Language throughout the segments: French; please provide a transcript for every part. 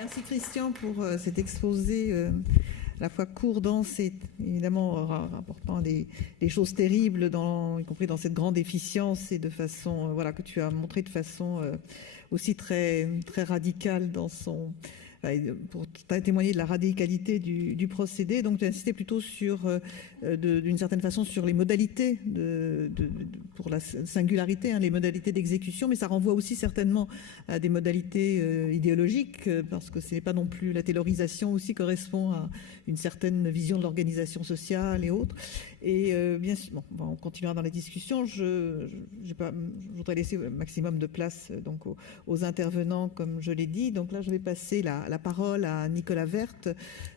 Merci Christian pour cet exposé à la fois court, dense et évidemment rapportant des choses terribles, y compris dans cette grande efficience et de façon que tu as montré de façon aussi très, très radicale dans son... pour témoigner de la radicalité du procédé. Donc tu as insisté plutôt sur, d'une certaine façon, sur les modalités pour la singularité, les modalités d'exécution, mais ça renvoie aussi certainement à des modalités idéologiques, parce que ce n'est pas non plus la taylorisation aussi correspond à une certaine vision de l'organisation sociale et autres. Et bien sûr, on continuera dans la discussion. Je voudrais laisser un maximum de place donc aux intervenants, comme je l'ai dit. Donc là, je vais passer la parole à Nicolas Werth,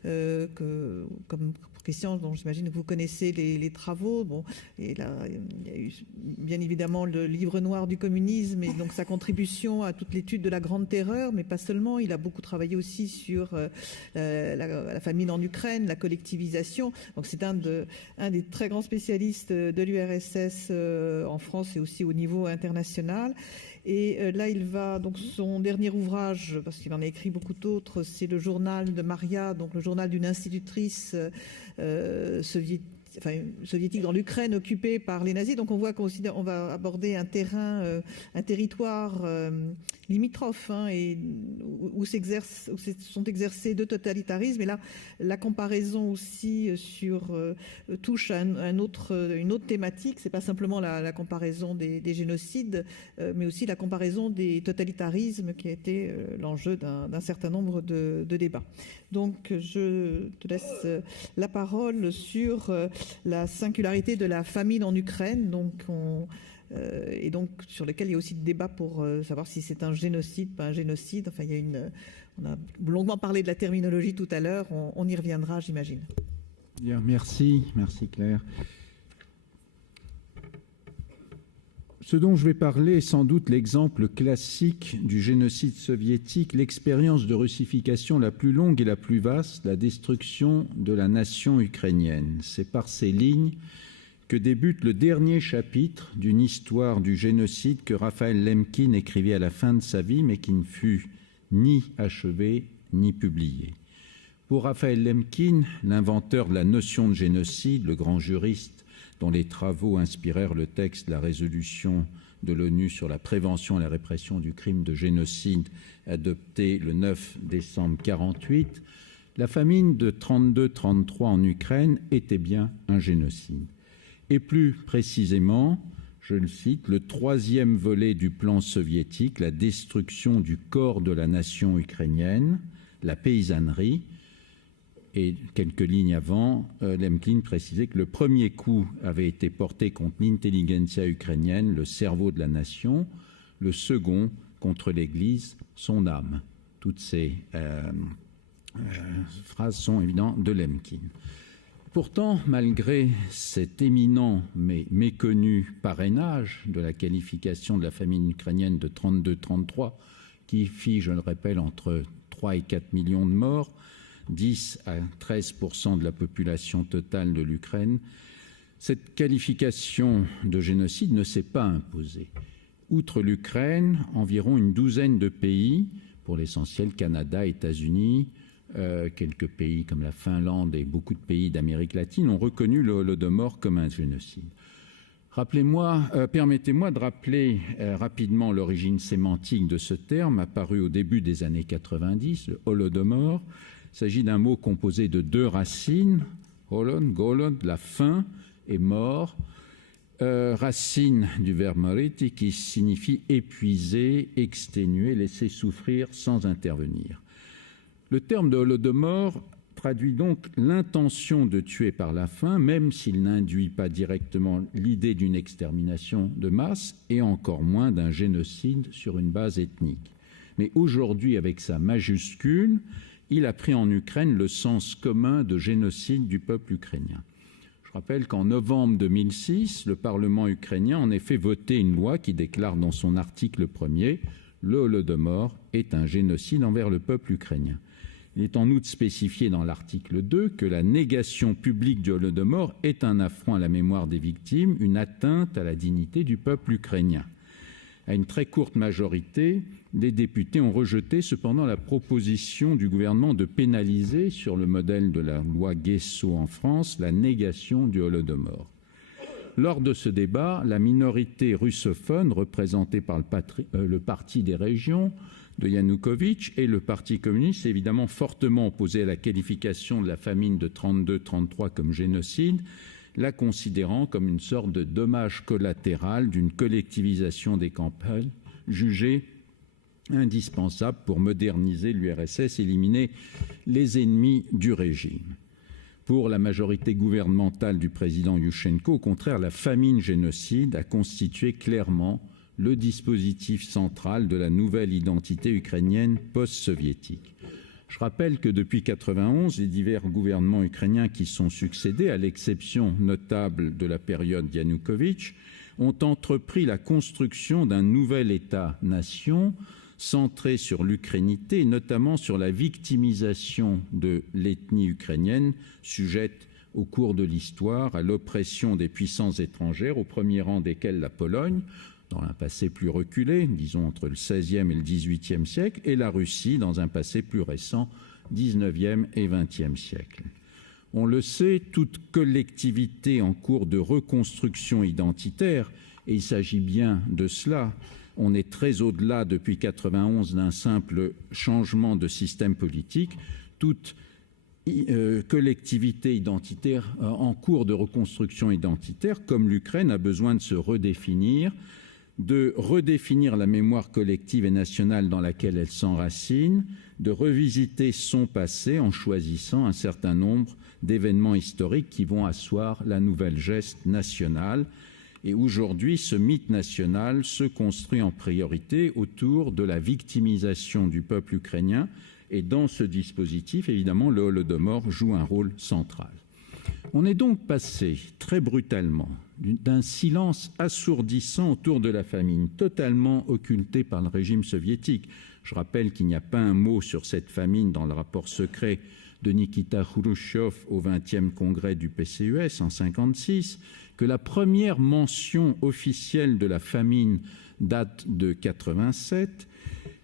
comme Christian, dont j'imagine que vous connaissez les travaux. Bon, et là, il y a eu bien évidemment le livre noir du communisme et donc sa contribution à toute l'étude de la Grande Terreur, mais pas seulement. Il a beaucoup travaillé aussi sur la famine en Ukraine, la collectivisation. Donc c'est un des très grands spécialistes de l'URSS en France et aussi au niveau international. Et là, il va, donc son dernier ouvrage, parce qu'il en a écrit beaucoup d'autres, c'est le journal de Maria, donc le journal d'une institutrice soviétique dans l'Ukraine occupée par les nazis. Donc on voit qu'on va aborder un territoire limitrophe et où sont exercés deux totalitarismes. Et là, la comparaison aussi touche à une autre thématique. C'est pas simplement la comparaison des génocides, mais aussi la comparaison des totalitarismes qui a été l'enjeu d'un certain nombre de débats. Donc je te laisse la parole sur la singularité de la famine en Ukraine, et donc sur lequel il y a aussi de débat pour savoir si c'est un génocide, pas un génocide. Enfin, on a longuement parlé de la terminologie tout à l'heure, on y reviendra, j'imagine. Bien, merci Claire. Ce dont je vais parler est sans doute l'exemple classique du génocide soviétique, l'expérience de russification la plus longue et la plus vaste, la destruction de la nation ukrainienne. C'est par ces lignes que débute le dernier chapitre d'une histoire du génocide que Raphaël Lemkin écrivit à la fin de sa vie, mais qui ne fut ni achevé ni publié. Pour Raphaël Lemkin, l'inventeur de la notion de génocide, le grand juriste dont les travaux inspirèrent le texte de la résolution de l'ONU sur la prévention et la répression du crime de génocide adopté le 9 décembre 1948, la famine de 32-33 en Ukraine était bien un génocide. Et plus précisément, je le cite, le troisième volet du plan soviétique, la destruction du corps de la nation ukrainienne, la paysannerie. Et quelques lignes avant, Lemkin précisait que le premier coup avait été porté contre l'intelligentsia ukrainienne, le cerveau de la nation, le second contre l'Église, son âme. Toutes ces phrases sont évidemment de Lemkin. Pourtant, malgré cet éminent mais méconnu parrainage de la qualification de la famine ukrainienne de 32-33, qui fit, je le rappelle, entre 3 et 4 millions de morts, 10 à 13% de la population totale de l'Ukraine, cette qualification de génocide ne s'est pas imposée. Outre l'Ukraine, environ une douzaine de pays, pour l'essentiel Canada, États-Unis, quelques pays comme la Finlande et beaucoup de pays d'Amérique latine ont reconnu le Holodomor comme un génocide. Permettez-moi de rappeler rapidement l'origine sémantique de ce terme apparu au début des années 90, le Holodomor. Il s'agit d'un mot composé de deux racines, holon, golon, la faim, et mort, racine du verbe moriti qui signifie épuiser, exténuer, laisser souffrir sans intervenir. Le terme de holodomor traduit donc l'intention de tuer par la faim, même s'il n'induit pas directement l'idée d'une extermination de masse et encore moins d'un génocide sur une base ethnique. Mais aujourd'hui, avec sa majuscule, il a pris en Ukraine le sens commun de génocide du peuple ukrainien. Je rappelle qu'en novembre 2006, le Parlement ukrainien a en effet voté une loi qui déclare dans son article 1er « Le Holodomor est un génocide envers le peuple ukrainien ». Il est en outre spécifié dans l'article 2 que la négation publique du Holodomor est un affront à la mémoire des victimes, une atteinte à la dignité du peuple ukrainien. À une très courte majorité, les députés ont rejeté cependant la proposition du gouvernement de pénaliser, sur le modèle de la loi Guessot en France, la négation du Holodomor. Lors de ce débat, la minorité russophone, représentée par le Parti des régions de Yanukovych, et le Parti communiste, évidemment fortement opposé à la qualification de la famine de 32-33 comme génocide, la considérant comme une sorte de dommage collatéral d'une collectivisation des campagnes jugée indispensable pour moderniser l'URSS, éliminer les ennemis du régime. Pour la majorité gouvernementale du président Yushchenko, au contraire, la famine génocide a constitué clairement le dispositif central de la nouvelle identité ukrainienne post-soviétique. Je rappelle que depuis 1991, les divers gouvernements ukrainiens qui sont succédés, à l'exception notable de la période Yanukovych, ont entrepris la construction d'un nouvel État-nation centré sur l'ukrainité, et notamment sur la victimisation de l'ethnie ukrainienne, sujette au cours de l'histoire à l'oppression des puissances étrangères, au premier rang desquelles la Pologne, dans un passé plus reculé, disons entre le XVIe et le XVIIIe siècle, et la Russie dans un passé plus récent, XIXe et XXe siècle. On le sait, toute collectivité en cours de reconstruction identitaire, et il s'agit bien de cela, on est très au-delà depuis 1991 d'un simple changement de système politique, toute collectivité identitaire en cours de reconstruction identitaire, comme l'Ukraine, a besoin de se redéfinir, de redéfinir la mémoire collective et nationale dans laquelle elle s'enracine, de revisiter son passé en choisissant un certain nombre d'événements historiques qui vont asseoir la nouvelle geste nationale. Et aujourd'hui, ce mythe national se construit en priorité autour de la victimisation du peuple ukrainien. Et dans ce dispositif, évidemment, le Holodomor joue un rôle central. On est donc passé très brutalement d'un silence assourdissant autour de la famine, totalement occulté par le régime soviétique. Je rappelle qu'il n'y a pas un mot sur cette famine dans le rapport secret de Nikita Khrouchtchev au 20e congrès du PCUS en 1956, que la première mention officielle de la famine date de 1987.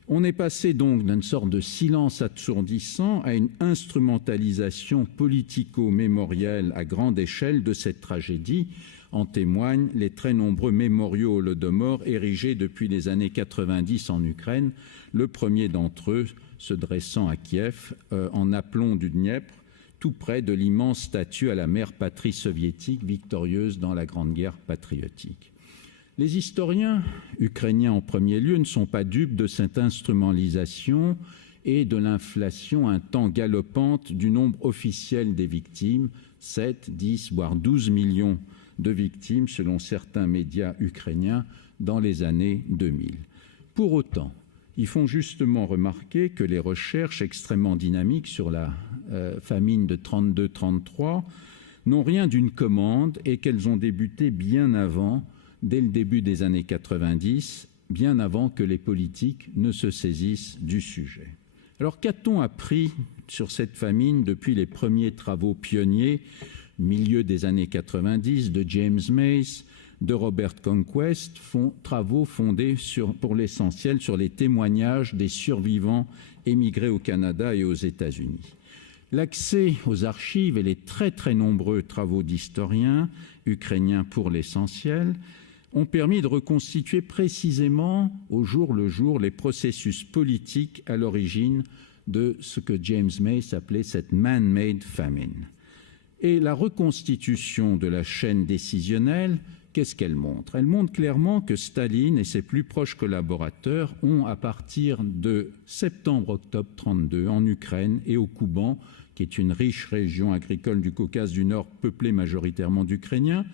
On est passé donc d'une sorte de silence assourdissant à une instrumentalisation politico-mémorielle à grande échelle de cette tragédie. En témoignent les très nombreux mémoriaux Holodomor érigés depuis les années 90 en Ukraine, le premier d'entre eux se dressant à Kiev, en aplomb du Dniepr, tout près de l'immense statue à la mère patrie soviétique victorieuse dans la Grande Guerre patriotique. Les historiens ukrainiens en premier lieu ne sont pas dupes de cette instrumentalisation et de l'inflation un temps galopante du nombre officiel des victimes, 7, 10, voire 12 millions de victimes selon certains médias ukrainiens dans les années 2000. Pour autant, ils font justement remarquer que les recherches extrêmement dynamiques sur la famine de 32-33 n'ont rien d'une commande et qu'elles ont débuté bien avant, dès le début des années 90, bien avant que les politiques ne se saisissent du sujet. Alors qu'a-t-on appris sur cette famine depuis les premiers travaux pionniers, milieu des années 90, de James Mace, de Robert Conquest, travaux fondés pour l'essentiel sur les témoignages des survivants émigrés au Canada et aux États-Unis. L'accès aux archives et les très très nombreux travaux d'historiens ukrainiens pour l'essentiel ont permis de reconstituer précisément au jour le jour les processus politiques à l'origine de ce que James Mace appelait cette man-made famine. Et la reconstitution de la chaîne décisionnelle, qu'est-ce qu'elle montre? Elle montre clairement que Staline et ses plus proches collaborateurs ont, à partir de septembre-octobre 1932, en Ukraine et au Kouban, qui est une riche région agricole du Caucase du Nord peuplée majoritairement d'Ukrainiens,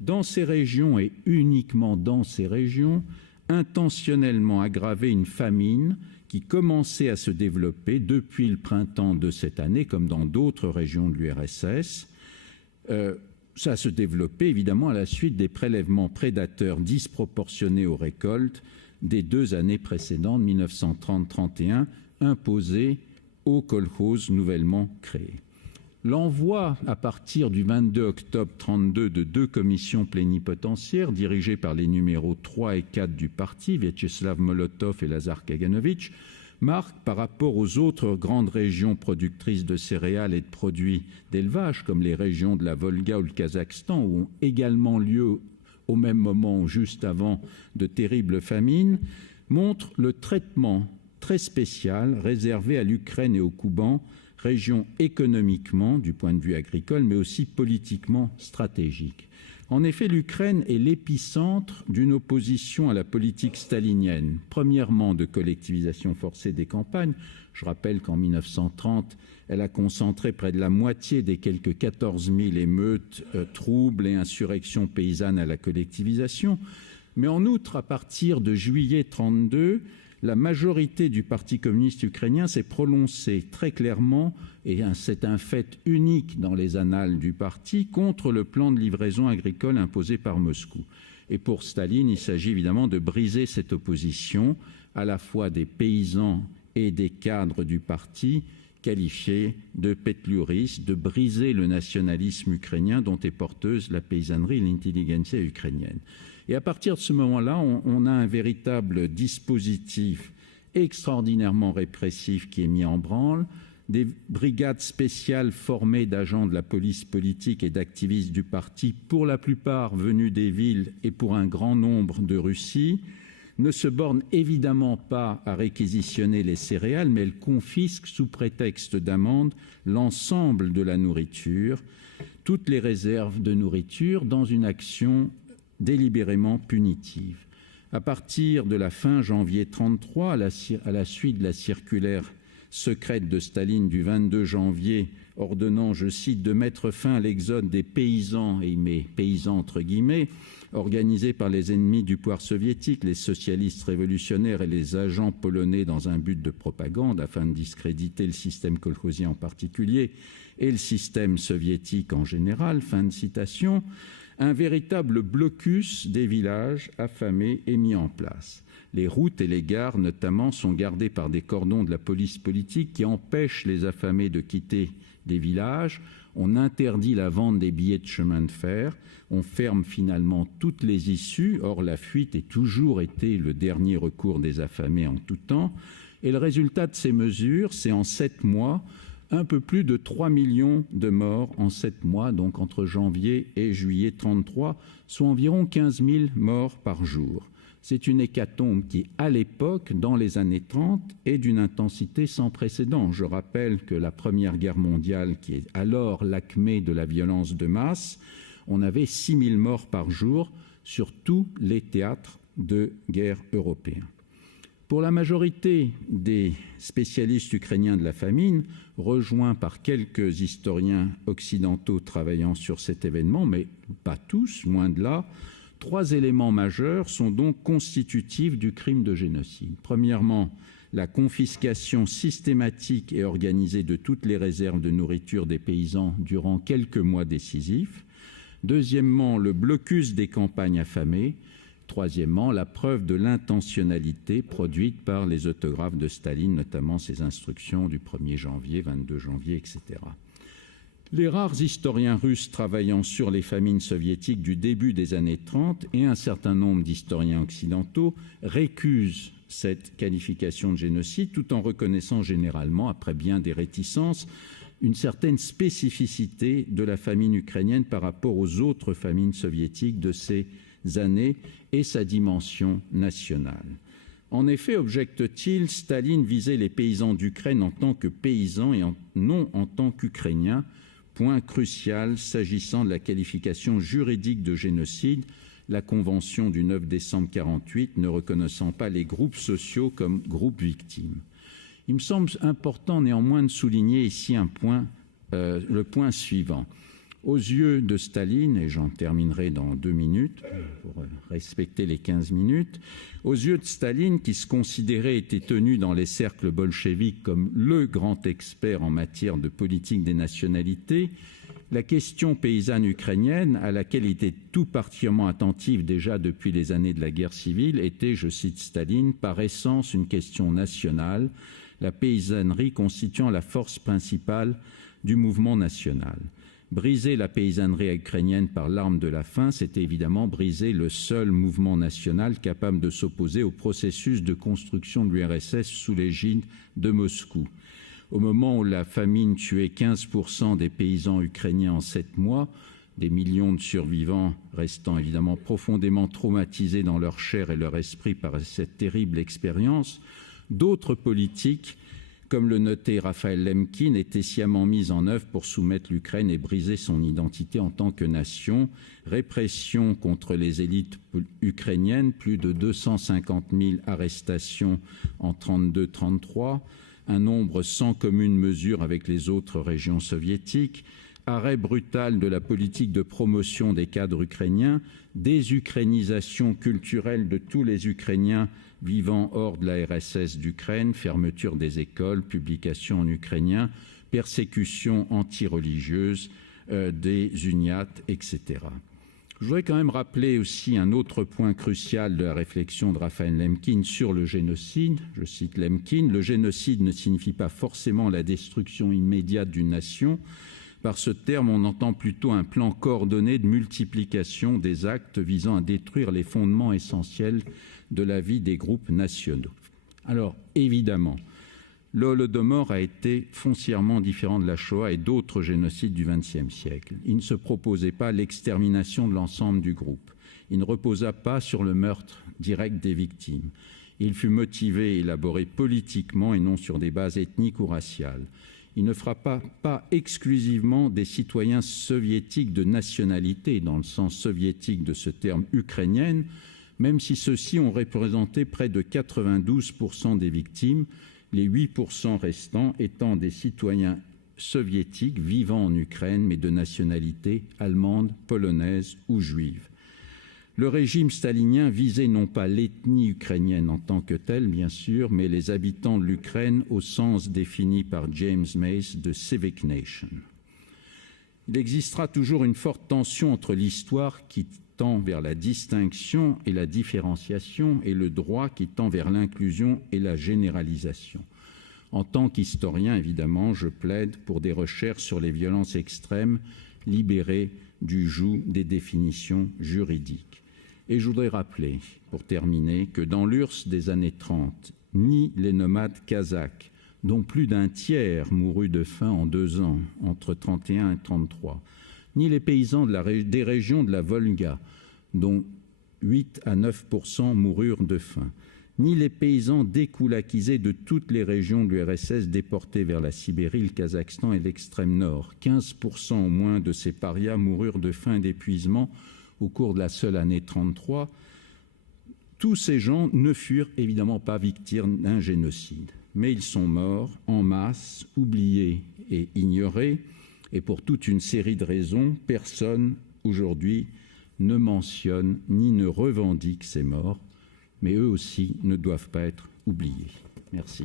dans ces régions et uniquement dans ces régions, intentionnellement aggravé une famine qui commençait à se développer depuis le printemps de cette année, comme dans d'autres régions de l'URSS. Ça se développait évidemment à la suite des prélèvements prédateurs disproportionnés aux récoltes des 2 années précédentes, 1930-31, imposés aux kolkhozes nouvellement créés. L'envoi à partir du 22 octobre 1932 de 2 commissions plénipotentiaires dirigées par les numéros 3 et 4 du parti, Vyacheslav Molotov et Lazar Kaganovich, marque par rapport aux autres grandes régions productrices de céréales et de produits d'élevage, comme les régions de la Volga ou le Kazakhstan, où ont également lieu au même moment ou juste avant de terribles famines, montre le traitement très spécial réservé à l'Ukraine et au Kouban, région économiquement, du point de vue agricole, mais aussi politiquement stratégique. En effet, l'Ukraine est l'épicentre d'une opposition à la politique stalinienne, premièrement de collectivisation forcée des campagnes. Je rappelle qu'en 1930, elle a concentré près de la moitié des quelques 14 000 émeutes, troubles et insurrections paysannes à la collectivisation. Mais en outre, à partir de juillet 1932, la majorité du Parti communiste ukrainien s'est prononcée très clairement, et c'est un fait unique dans les annales du parti, contre le plan de livraison agricole imposé par Moscou. Et pour Staline, il s'agit évidemment de briser cette opposition, à la fois des paysans et des cadres du parti, qualifiés de pétluristes, de briser le nationalisme ukrainien dont est porteuse la paysannerie et l'intelligentsia ukrainienne. Et à partir de ce moment-là, on a un véritable dispositif extraordinairement répressif qui est mis en branle, des brigades spéciales formées d'agents de la police politique et d'activistes du parti, pour la plupart venus des villes et pour un grand nombre de Russie, ne se bornent évidemment pas à réquisitionner les céréales, mais elles confisquent sous prétexte d'amende l'ensemble de la nourriture, toutes les réserves de nourriture, dans une action délibérément punitive. À partir de la fin janvier 1933, à la suite de la circulaire secrète de Staline du 22 janvier, ordonnant, je cite, de mettre fin à l'exode des paysans, et mes paysans entre guillemets, organisés par les ennemis du pouvoir soviétique, les socialistes révolutionnaires et les agents polonais dans un but de propagande afin de discréditer le système kolkhozien en particulier et le système soviétique en général, fin de citation, un véritable blocus des villages affamés est mis en place. Les routes et les gares, notamment, sont gardées par des cordons de la police politique qui empêchent les affamés de quitter des villages. On interdit la vente des billets de chemin de fer. On ferme finalement toutes les issues. Or, la fuite a toujours été le dernier recours des affamés en tout temps. Et le résultat de ces mesures, c'est en 7 mois, un peu plus de 3 millions de morts en 7 mois, donc entre janvier et juillet 1933, soit environ 15 000 morts par jour. C'est une hécatombe qui, à l'époque, dans les années 30, est d'une intensité sans précédent. Je rappelle que la Première Guerre mondiale, qui est alors l'acmé de la violence de masse, on avait 6 000 morts par jour sur tous les théâtres de guerre européens. Pour la majorité des spécialistes ukrainiens de la famine, rejoints par quelques historiens occidentaux travaillant sur cet événement, mais pas tous, loin de là, 3 éléments majeurs sont donc constitutifs du crime de génocide. Premièrement, la confiscation systématique et organisée de toutes les réserves de nourriture des paysans durant quelques mois décisifs. Deuxièmement, le blocus des campagnes affamées. Troisièmement, la preuve de l'intentionnalité produite par les autographes de Staline, notamment ses instructions du 1er janvier, 22 janvier, etc. Les rares historiens russes travaillant sur les famines soviétiques du début des années 30 et un certain nombre d'historiens occidentaux récusent cette qualification de génocide tout en reconnaissant généralement, après bien des réticences, une certaine spécificité de la famine ukrainienne par rapport aux autres famines soviétiques de ces années et sa dimension nationale. En effet, objecte-t-il, Staline visait les paysans d'Ukraine en tant que paysans et non en tant qu'Ukrainiens, point crucial s'agissant de la qualification juridique de génocide, la Convention du 9 décembre 1948 ne reconnaissant pas les groupes sociaux comme groupes victimes. Il me semble important néanmoins de souligner ici le point suivant. Aux yeux de Staline, et j'en terminerai dans 2 minutes pour respecter les 15 minutes, aux yeux de Staline, qui se considérait était tenu dans les cercles bolcheviques comme le grand expert en matière de politique des nationalités, la question paysanne ukrainienne, à laquelle il était tout particulièrement attentif déjà depuis les années de la guerre civile, était, je cite Staline, par essence une question nationale, la paysannerie constituant la force principale du mouvement national. Briser la paysannerie ukrainienne par l'arme de la faim, c'était évidemment briser le seul mouvement national capable de s'opposer au processus de construction de l'URSS sous l'égide de Moscou. Au moment où la famine tuait 15% des paysans ukrainiens en 7 mois, des millions de survivants restant évidemment profondément traumatisés dans leur chair et leur esprit par cette terrible expérience, d'autres politiques, comme le notait Raphaël Lemkin, étaient sciemment mises en œuvre pour soumettre l'Ukraine et briser son identité en tant que nation. Répression contre les élites ukrainiennes, plus de 250 000 arrestations en 1932-1933, un nombre sans commune mesure avec les autres régions soviétiques, arrêt brutal de la politique de promotion des cadres ukrainiens, désukrainisation culturelle de tous les Ukrainiens vivant hors de la RSS d'Ukraine, fermeture des écoles, publication en ukrainien, persécution anti-religieuse des uniates, etc. Je voudrais quand même rappeler aussi un autre point crucial de la réflexion de Raphaël Lemkin sur le génocide. Je cite Lemkin, « Le génocide ne signifie pas forcément la destruction immédiate d'une nation. Par ce terme, on entend plutôt un plan coordonné de multiplication des actes visant à détruire les fondements essentiels de la vie des groupes nationaux. » Alors, évidemment, le Holodomor a été foncièrement différent de la Shoah et d'autres génocides du XXe siècle. Il ne se proposait pas l'extermination de l'ensemble du groupe. Il ne reposa pas sur le meurtre direct des victimes. Il fut motivé et élaboré politiquement et non sur des bases ethniques ou raciales. Il ne frappa pas exclusivement des citoyens soviétiques de nationalité, dans le sens soviétique de ce terme ukrainienne, même si ceux-ci ont représenté près de 92% des victimes, les 8% restants étant des citoyens soviétiques vivant en Ukraine, mais de nationalité allemande, polonaise ou juive. Le régime stalinien visait non pas l'ethnie ukrainienne en tant que telle, bien sûr, mais les habitants de l'Ukraine au sens défini par James Mace de Civic Nation. Il existera toujours une forte tension entre l'histoire qui tend vers la distinction et la différenciation et le droit qui tend vers l'inclusion et la généralisation. En tant qu'historien, évidemment, je plaide pour des recherches sur les violences extrêmes libérées du joug des définitions juridiques. Et je voudrais rappeler, pour terminer, que dans l'URSS des années 30, ni les nomades kazakhs, dont plus d'un tiers mourut de faim en 2 ans, entre 1931 et 1933, ni les paysans des régions de la Volga, dont 8 à 9% moururent de faim, ni les paysans dékoulakisés de toutes les régions de l'URSS déportés vers la Sibérie, le Kazakhstan et l'extrême nord. 15% au moins de ces parias moururent de faim et d'épuisement au cours de la seule année 1933. Tous ces gens ne furent évidemment pas victimes d'un génocide, mais ils sont morts en masse, oubliés et ignorés, et pour toute une série de raisons, personne aujourd'hui ne mentionne ni ne revendique ces morts, mais eux aussi ne doivent pas être oubliés. Merci.